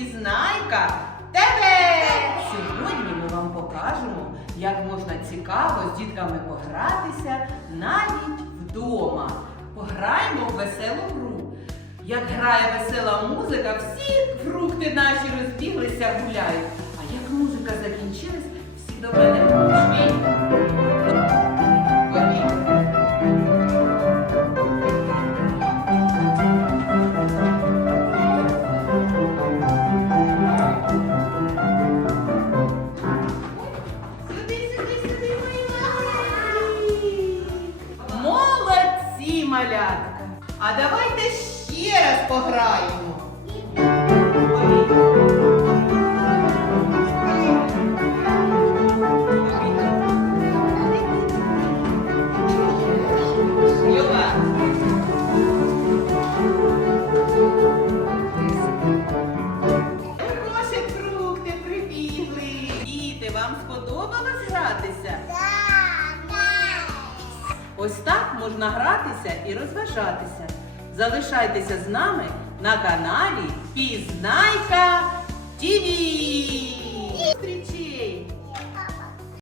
Пізнайка ТВ! Сьогодні ми вам покажемо, як можна цікаво з дітками погратися навіть вдома. Пограємо в веселу гру. Як грає весела музика, всі фрукти наші розбіглися, гуляють. А як музика малятка. А давайте ще раз пограємо. Хороші. Діти, вам сподобалось гратися? Ось так можна гратися і розважатися. Залишайтеся з нами на каналі Пізнайка ТІВІ!